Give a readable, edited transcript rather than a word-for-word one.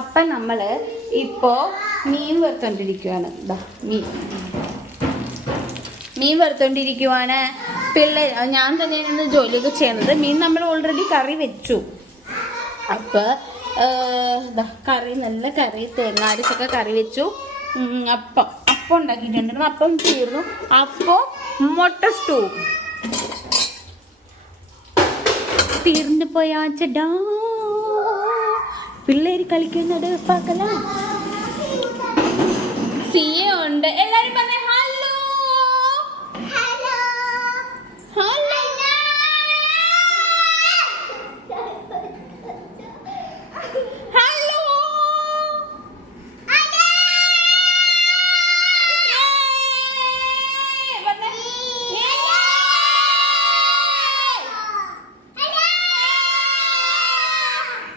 അപ്പം നമ്മൾ ഇപ്പോൾ മീൻ വറുത്തോണ്ടിരിക്കുവാണ്. മീൻ വറുത്തോണ്ടിരിക്കുവാണ്. പിള്ളേർ ഞാൻ തന്നെയാണ് ഇന്ന് ജോലിയൊക്കെ ചെയ്യുന്നത്. മീൻ നമ്മൾ ഓൾറെഡി കറി വെച്ചു. അപ്പോൾ കറി നല്ല കറി തേങ്ങ അരച്ചൊക്കെ കറി വെച്ചു. അപ്പം ഉണ്ടാക്കിയിട്ടുണ്ടായിരുന്നു. അപ്പം തീർന്നു. അപ്പം മുട്ട സ്റ്റൂ തീർന്നു പോയാ ചേട്ടാ. പിള്ളേര് കളിക്കുന്നത് പകല. സിയ ഉണ്ട്. എല്ലാരും പറഞ്ഞ